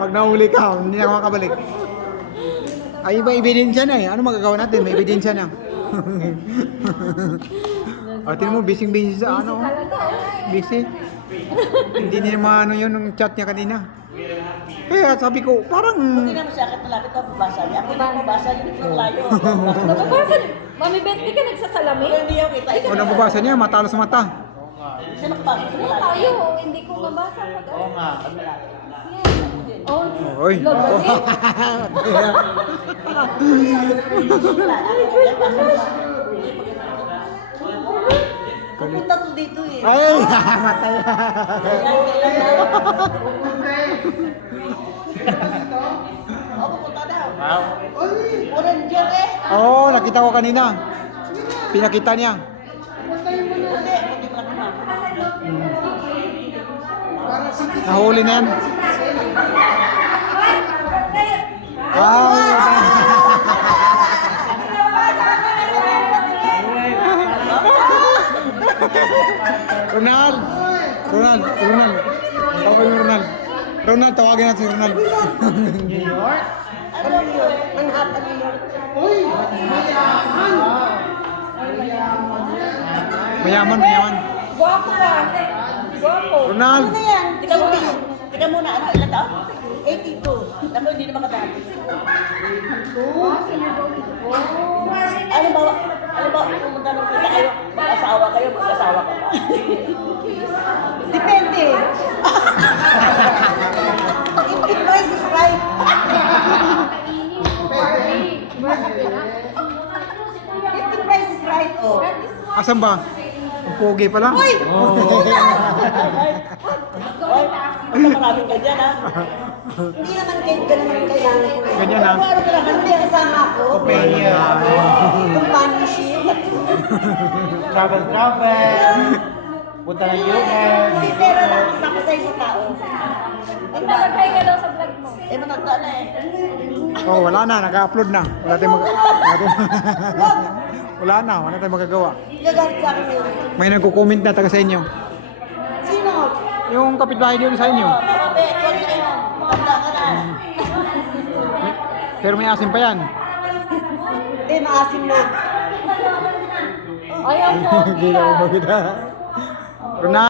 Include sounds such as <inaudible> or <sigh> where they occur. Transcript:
Pag nahuli ka, hindi na ako makabalik. Ay, iba ebidensya na eh. Ano magagawa natin? May ebidensya na. <laughs> Ah, tingnan mo, busy-busy sa ano. oh. Busy. Hindi niya maano yun ng chat niya kanina. Kaya sabi ko, parang... Hindi naman siya akit malapit na babasa niya. Ako yung babasa niya, dito ng layo. Nababasa, Mami Betty ka nagsasalamin? Pero hindi ako kita. O nababasa niya, matalo sa mata. Siya nakapasok sa layo. tayo? Hindi ko mabasa pag Oo nga. Oh, Oy. Pupunta to dito eh. Ay, matay. Oo, pupunta daw. Wow. Eh. Oo, oh, nakita ko kanina. Pinakita niya. Nahuli na yan. <laughs> Ronald! Ronald! Ronald! Tawagin mo Ronald. Ronald, tawagin natin si Ronald. New York? Ano yun? Manhattan New York. Mayaman, mayaman. Guwapo ka. Guwapo. Ronald! Ano na yan? Tika muna. Tika muna. Ano? Ilan taon? 82. Naku, hindi na makadami. Ano ba? Ano ba? Kung magkano kita kayo, mag-asawa kayo, mag-asawa ka ba? Depende. If the price is right. If the price is right, oh. Asan ba? Ang pogi pala. Uy! Oy, maraming ganyan ha. Hindi naman kayo ganun kailangan ko. eh. Ganyan na. Ano ano ka lang, hindi kasama ko. Companionship. Travel, travel. Punta ng US. Hindi pera lang ang napasay sa tao. Ay, ba? Nagkay ka daw sa vlog mo. Eh, matanda na eh. Oh, wala na, naka-upload na. Wala tayong mag... <laughs> wala na, wala tayong magagawa. Nagalit sa akin yun. May nagko-comment na taga sa inyo. Yung kapitbahay din sa inyo. Pero may asin pa yan. Hindi, maasim na. Ayaw mo <laughs> kita. Ronald!